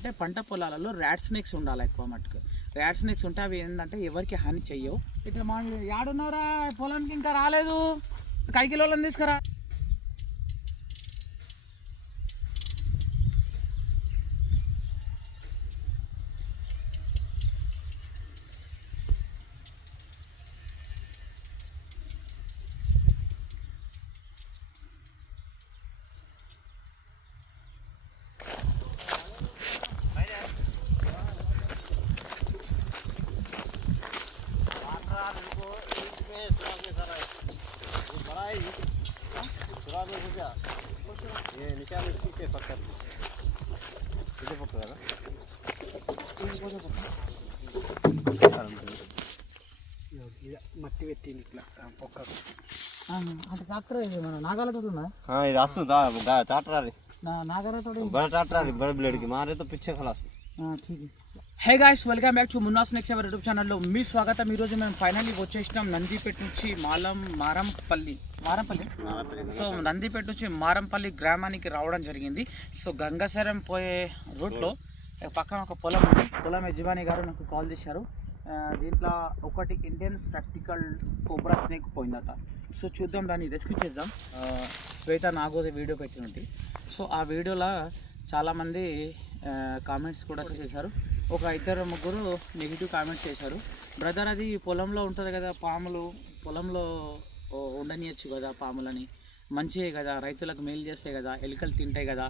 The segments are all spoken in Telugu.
ఏంటంటే పంట పొలాలలో ర్యాట్ స్నేక్స్ ఉండాలి ఎక్కువ మటుకు. ర్యాట్ స్నేక్స్ ఉంటే అవి ఏంటంటే ఎవరికి హాని చెయ్యవు. ఇట్లా మా యాడున్నారా పొలానికి ఇంకా రాలేదు, కైకిలోళ్ళని తీసుకురా. మట్టి పెట్టి ఇట్లా పొక్కరు అంటే ట్రాక్టర్ మన నాగాలతో ఇది వస్తుంది ట్రాక్టర్ అది నాగాలతో बड़ा ट्रैक्टर है बड़े ब्लेड की मारे तो पीछे खलास ठीक है. Hey guys, welcome back to Munna snakes ever YouTube ఛానల్లో మీ స్వాగతం. ఈరోజు మేము ఫైనల్లీ వచ్చేసినాం నందిపేట నుంచి మారంపల్లి. సో నందిపేట నుంచి మారంపల్లి గ్రామానికి రావడం జరిగింది. సో గంగాసరం పోయే రూట్లో పక్కన ఒక పొలం ఉంది. పొలం యజమాని గారు నాకు కాల్ చేశారు. దీంట్లో ఒకటి ఇండియన్ స్పెక్టికల్ కోబ్రా స్నేక్ పోయిందట. సో చూద్దాం, దాన్ని రెస్క్యూ చేద్దాం. శ్వేత నాగోదే వీడియో పెట్టినట్టు. సో ఆ వీడియోలో చాలామంది కామెంట్స్ కూడా చేశారు. ఒక ఇద్దరు ముగ్గురు నెగిటివ్ కామెంట్స్ చేశారు. బ్రదర్, అది పొలంలో ఉంటుంది కదా, పాములు పొలంలో ఉండనియచ్చు కదా, పాములని మంచిదే కదా, రైతులకు మేలు చేస్తాయి కదా, ఎలుకలు తింటాయి కదా,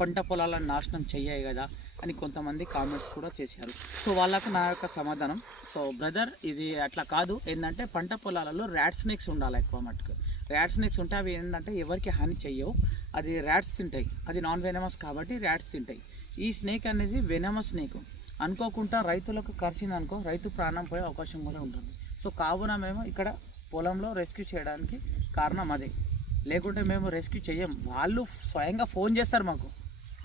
పంట పొలాలను నాశనం చెయ్యాయి కదా అని కొంతమంది కామెంట్స్ కూడా చేశారు. సో వాళ్ళకు నా యొక్క సమాధానం, సో బ్రదర్ ఇది అట్లా కాదు. ఏంటంటే పంట పొలాలలో ర్యాట్ స్నేక్స్ ఉండాలి ఎక్కువ మటుకు. ర్యాట్ స్నేక్స్ ఉంటే అవి ఏంటంటే ఎవరికి హాని చెయ్యవు. అది ర్యాట్స్ తింటాయి, అది నాన్ వెనమస్ కాబట్టి ర్యాట్స్ తింటాయి. ఈ స్నేక్ అనేది వెనమస్ స్నేక్. అనుకోకుండా రైతులకు కరిచిందనుకో రైతు ప్రాణం పోయే అవకాశం కూడా ఉంటుంది. సో కావున మేము ఇక్కడ పొలంలో రెస్క్యూ చేయడానికి కారణం అదే. లేకుంటే మేము రెస్క్యూ చెయ్యం. వాళ్ళు స్వయంగా ఫోన్ చేస్తారు మాకు,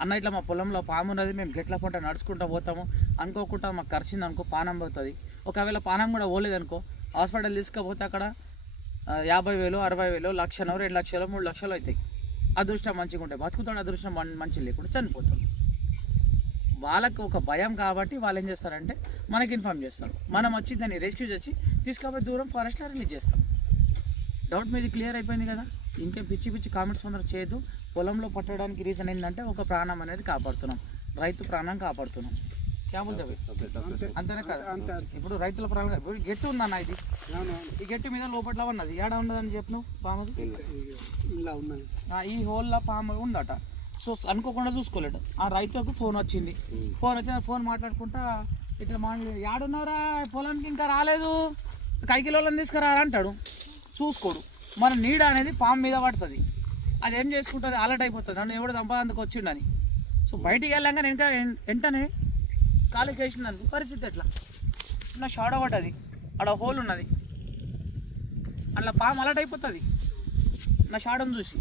అన్న ఇట్లా మా పొలంలో పాము ఉన్నది, మేము గెట్ల పంట నడుచుకుంటూ పోతాము, అనుకోకుండా మాకు కరిచింది అనుకో పానం పోతుంది. ఒకవేళ పానం కూడా పోలేదనుకో హాస్పిటల్ తీసుకుపోతే అక్కడ 50,000, 60,000, 1,00,000, 2 లక్షలు, 3 లక్షలు అవుతాయి. అదృష్టం మంచిగా ఉంటాయి బతుకుతాడు, అదృష్టం మంచిగా లేకుండా చనిపోతాడు. వాళ్ళకు ఒక భయం కాబట్టి వాళ్ళు ఏం చేస్తారంటే మనకి ఇన్ఫార్మ్ చేస్తారు. మనం వచ్చి దాన్ని రెస్క్యూ చేసి తీసుకపోయి దూరం ఫారెస్ట్లో రిలీజ్ చేస్తాం. డౌట్ మీది క్లియర్ అయిపోయింది కదా. ఇంకేం పిచ్చి పిచ్చి కామెంట్స్ అందరూ చేయదు. పొలంలో పట్టడానికి రీజన్ ఏంటంటే ఒక ప్రాణం అనేది కాపాడుతున్నాం, రైతు ప్రాణం కాపాడుతున్నాం. క్యాబుల్ అంతేనే కదా. ఇప్పుడు రైతుల ప్రాణం. ఇప్పుడు గట్టి ఉందన్న, ఇది ఈ గట్టి మీద లోపట్లా ఉన్నది, ఏడా ఉన్నదని చెప్పు పాము ఇలా ఉన్నది. ఈ హోల్లో పాము ఉందట. సో అనుకోకుండా చూసుకోలేడు. ఆ రైతుకు ఫోన్ వచ్చింది. ఫోన్ మాట్లాడుకుంటా ఇట్లా యాడున్నారా పొలానికి ఇంకా రాలేదు, కైకిలోళ్ళని తీసుకురా అంటాడు. చూసుకోడు. మన నీడ అనేది పాము మీద పడుతుంది. అది ఏం చేసుకుంటుంది, అలర్ట్ అయిపోతుంది, నన్ను ఎవడు సంపాదనకు వచ్చిండని. సో బయటికి వెళ్ళాక నేను వెంటనే కాలుకి వేసిందనుకో పరిస్థితి ఎట్లా. నా షాడ పడ్డది, ఆడ హోల్ ఉన్నది, అట్లా పాము అలర్ట్ అయిపోతుంది. నా షాడను చూసి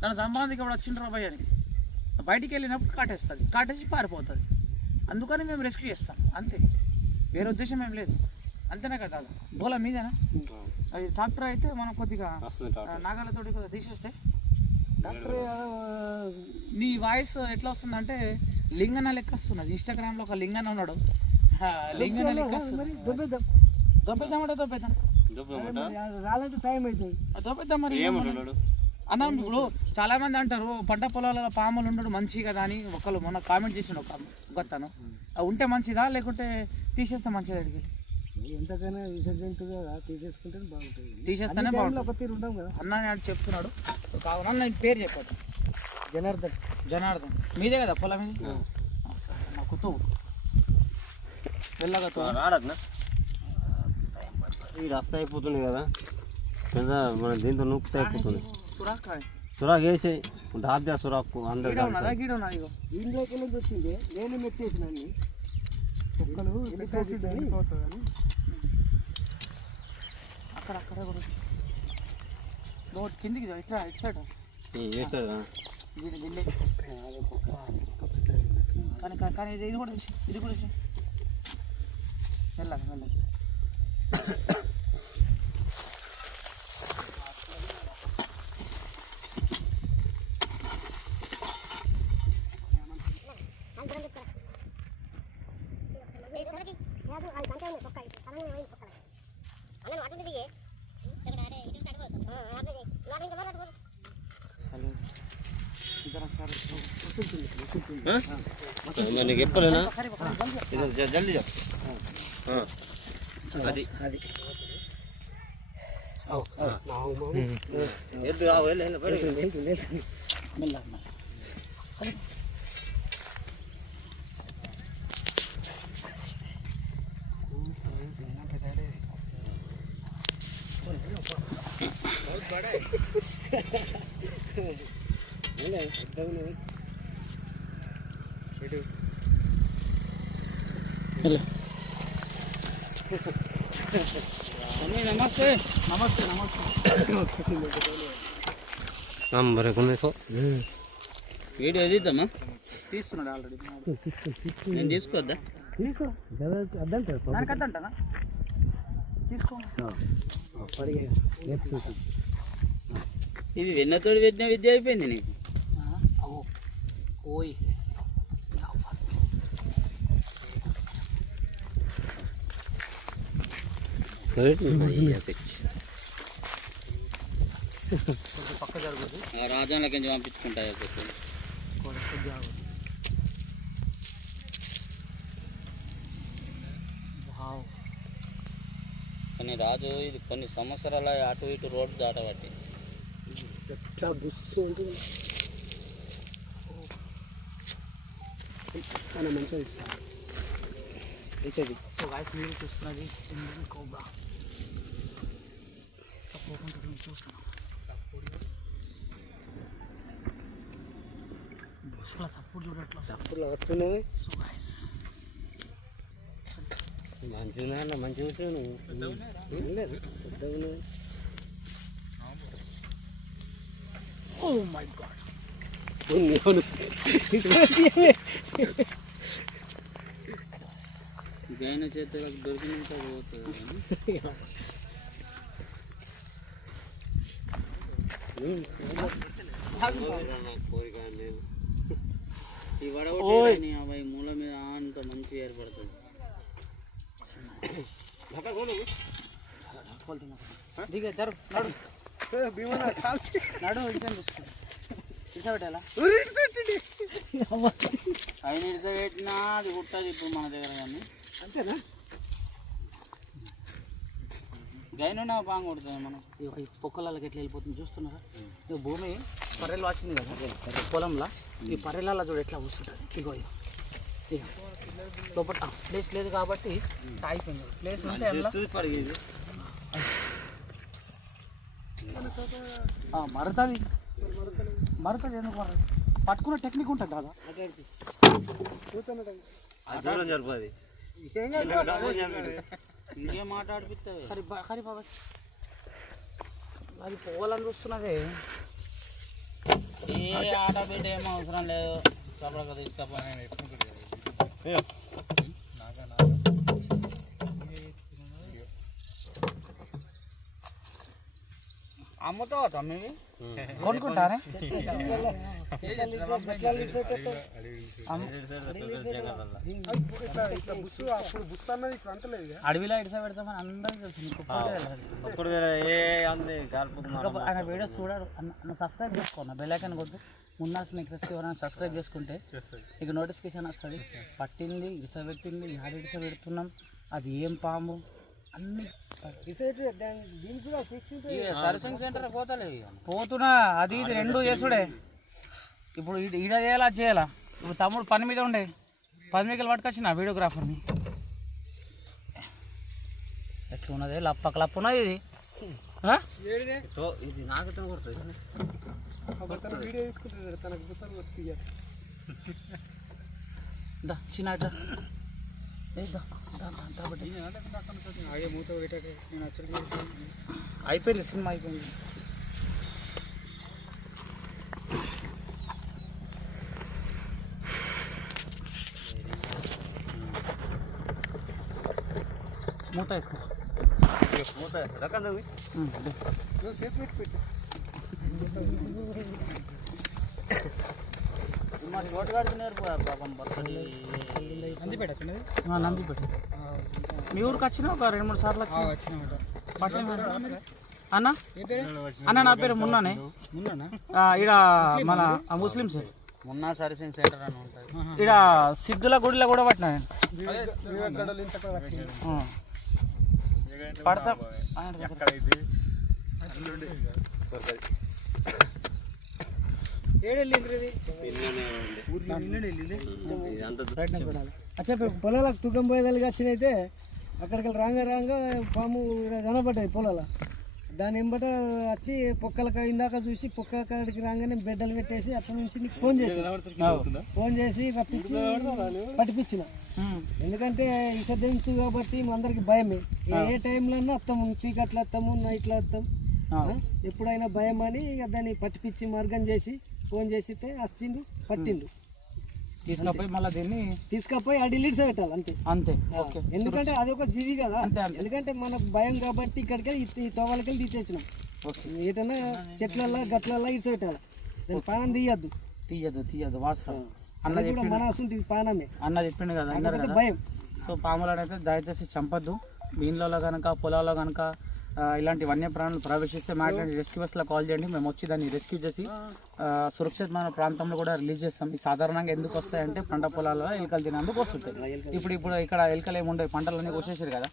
నన్ను సంపాదనకి ఎవడు వచ్చిండ్రు రాబాయ్ అని బయటికి వెళ్ళినప్పుడు కాటేసి పారిపోతుంది. అందుకని మేము రెస్క్యూ చేస్తాం, అంతే. వేరే ఉద్దేశం ఏం లేదు. అంతేనా కదా. బోలా మీదేనా అది ట్రాక్టర్ అయితే మనం కొద్దిగా నాగాలతోటి కొద్దిగా తీసేస్తే. డాక్టర్ నీ వాయిస్ ఎట్లా వస్తుందంటే లింగన లెక్క వస్తున్నది. ఇన్స్టాగ్రామ్లో ఒక లింగన ఉన్నాడు, లింగన లెక్క వస్తుంది. దొబ్బేద్దాం రాలంటే టైం అవుతుంది, దొబ్బేద్దాం. మరి అన్న ఇప్పుడు చాలా మంది అంటారు పంట పొలాలలో పాములు ఉండడు మంచి కదా అని. ఒకళ్ళు మొన్న కామెంట్ చేసిండు ఒకతను. ఉంటే మంచిదా లేకుంటే తీసేస్తే మంచిదా? అడిగి ఎంతకైనా విసర్జించదు కదా, తీసేసుకుంటే బాగుంటుంది. తీసేస్తేనే బాగుంటుంది. ఒక తీరు ఉంటాం కదా అన్న అని చెప్తున్నాడు. కావున నేను పేరు చెప్పాను, జనార్దన్. మీదే కదా పొలం మీద? కుతూ వెళ్ళగా రాడన్నా ఈ రస్త అయిపోతుంది కదా, మన దీంతో నూకుతా అయిపోతుంది. సురాక్ వేసి డాబ్యా సురాకు అందరూ ఇంట్లోకి వెళ్ళి వచ్చింది. నేను మెత్తేసిన అన్ని కుక్కలు అక్కడక్కడే కూడా కిందికి ఇట్లా ఇటు సైడ్ కానీ ఇది కూడా మెల్లగా నీకు చెప్పలేనా ఇది జల్దీ చెప్పు అది అది ఎద్దు రావు మెల్ల మెల్ల నమస్తే నమస్తే నమస్తే నంబర్ వీడియో తీద్దామా? తీస్తున్నాడు ఆల్రెడీ నేను తీసుకోవద్దా? తీసుకో అద్దంటే దానికి అద్దంటనా తీసుకో ఇది వెన్నతోడి పెట్టిన విద్య అయిపోయింది నీకు. అవో ఓయ్ పక్క జరుగుతుంది రాజాలకి నుంచి పంపించుకుంటా అయిపోతుంది. కానీ రాజు ఇది కొన్ని సంవత్సరాల అటు ఇటు రోడ్డు దాటబట్టి ఎట్లా బుస్సు ఉంటుంది చాలా మంచిగా ఇస్తాను మంచిది. సో గాయస్ మీరు చూస్తున్నది సింగిల్ కోబ్రా చూస్తున్నాం బుస్సుల సపోర్ట్ చూడట్లా అప్పుడు వస్తున్నది సో గాయస్ మంచిగా మంచిగా లేదు పెద్ద ఉన్నది. ఓ మై గాడ్ గైన చేతులకు దొరికినంత పోతుంది. కోరిక లేదు ఈ వడగొట్టి అవి మూల మీద అంత మంచి ఏర్పడుతుంది. దిగే జరు నడు నడు ఇంకేం చూసుకో ఇట్లా పెట్టాలా ఆయన ఇడితే పెట్టినా అది కుట్టదు ఇప్పుడు మన దగ్గర. కానీ అంతేనా గైన బాగా కొడుతుంది మనం. ఈ పొక్కలకి ఎట్లా వెళ్ళిపోతుంది చూస్తున్నారా? ఇక భూమి పర్రెలు వాసింది కదా పొలంలో, ఈ పర్రెలలో చూడు ఎట్లా కూర్చుంటుంది. ఇగో ఇక ఇక లోపల ప్లేస్ లేదు కాబట్టి అయిపోయింది. ప్లేస్ ఉంటే అందులో మరుతుంది మరుతుంది. ఎందుకు మరదు? పట్టుకునే టెక్నిక్ ఉంటుంది కదా. దూరం జరుపుది ఇంకేం మాట్లాడిపిస్తుంది. హరి బాబా అది పోవాలని చూస్తున్నదే. ఏ ఆట బిడ్డ ఏం అవసరం లేదు. చప్పడక తీసుకపోయి అమ్ముతావా తమ్మివి? కొనుక్కుంటానే అడవిలో ఇడిసా పెడతామని అందరికీ తెలుసు. అప్పుడు ఏ అంది గాల్పు ఆయన వీడియోస్ చూడాడు. సబ్స్క్రైబ్ చేసుకోండి, బెల్ ఐకాన్ కొద్దు. మున్నాస్ నెక్లెస్కి ఎవరైనా సబ్స్క్రైబ్ చేసుకుంటే ఇక నోటిఫికేషన్ వస్తుంది. పట్టింది ఇడిస పెట్టింది, యాడ ఇడిస పెడుతున్నాం, అది ఏం పాము అన్ని సర్వీసింగ్ సెంటర్ పోతలేదు. పోతున్నా. అది ఇది రెండు చేసుడే. ఇప్పుడు ఈడ చేయాలా అది చేయాలా? ఇప్పుడు తమ్ముడు పని మీద ఉండే పని మీకలు పట్టుకొచ్చిన వీడియోగ్రాఫర్ని. ఎట్లున్నది లప్ప క్లప్ ఉన్నది ఇది. ఇది నాకటం కొడుతుంది. వీడియో తీసుకుంటాడు తనకు పుస్తకం చిన్న అయిపోయింది సినిమా అయిపోయింది. మూత వేసుకో. రకం సేఫ్ పెట్టి పెట్టు. మరి రోడ్డు నేర్పారు పాపం నందిపేట. మీ ఊరికి వచ్చినా ఒక 2-3 సార్లు వచ్చిన అన్న అన్న నా పేరు మున్నానే. ఈడ మన ముస్లిమ్స్ మున్నా సర్వీసింగ్ సెంటర్ అని ఉంటుంది. ఇక్కడ సిద్ధుల గుడిలో కూడా పట్టినా పడతా అచ్చా పొలాలకు తుకం పోయేదానికి వచ్చినైతే అక్కడికి రాంగా పాము ఈడ కనపడ్డది పొలాల దాని ఎంబట వచ్చి పొక్కలకి ఇందాక చూసి పొక్క కాడికి రాగానే బిడ్డలు పెట్టేసి అప్పటి నుంచి నీకు ఫోన్ చేసి పట్టిపించిన. ఎందుకంటే విసర్జించు కాబట్టి మా అందరికి భయమే. ఏ టైంలో వస్తాము, చీకట్లో వస్తాము, నైట్లో వస్తాం, ఎప్పుడైనా భయం అని ఇక దాన్ని పట్టిపించి మార్గం చేసి ఫోన్ చేసితే వచ్చిండు, పట్టిండు, తీసుకపోయి మళ్ళీ దీన్ని తీసుకపోయి ఆ డిలీట్స్ పెట్టాలి అంతే. అంతే ఓకే. ఎందుకంటే అది ఒక జీవి కదా. ఎందుకంటే మనకు భయం కాబట్టి ఇక్కడికి ఈ తోవలకెళ్ళి తీసేసినాం. ఏటన్నా చెట్లల్లో గట్లల్లో ఇడిచి పెట్టాలి, దాని పానం తీయద్దు వాస్తవం. అన్న కూడా మన అసలు పానమే అన్న చెప్పిండు కదా, విన్నారు కదా. భయం. సో పాములను అయితే దయచేసి చంపద్దు. మీ ఇంట్లో కనుక పొలాల్లో కనుక ఇలాంటి వన్యప్రాణులు ప్రవేశిస్తే మాట్లాడి రెస్క్యూవర్స్లో కాల్ చేయండి, మేము వచ్చి దాన్ని రెస్క్యూ చేసి సురక్షితమైన ప్రాంతంలో కూడా రిలీజ్ చేస్తాం. ఈ సాధారణంగా ఎందుకు వస్తాయంటే పంట పొలాల్లో ఎలుకలు తినేందుకు వస్తుంటాయి. ఇప్పుడు ఇక్కడ ఎలుకలు ఏమి ఉండవు, పంటలన్నీ కోసేసారు కదా,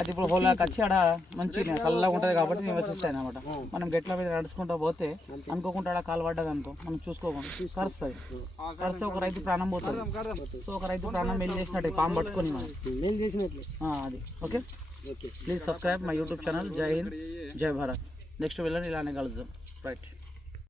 అది ఇప్పుడు హోలాకి వచ్చి ఆడ మంచి చల్లగా ఉంటుంది కాబట్టి నివసిస్తాయి అనమాట. మనం గట్ల మీద నడుచుకుంటూ పోతే అనుకోకుండా ఆడ కాలు పడ్డది అనుకో, మనం చూసుకోకుండా కరుస్తుంది. కరిస్తే ఒక రైతు ప్రాణం పోతుంది. సో ఒక రైతు ప్రాణం మెల్లి చేసినట్టు పాము పట్టుకొని మనం చేసినట్లు అది okay. Please subscribe my YouTube channel. జై హింద్, జై భారత్. నెక్స్ట్ వెళ్ళండి, ఇలానే కలుద్దాం. రైట్.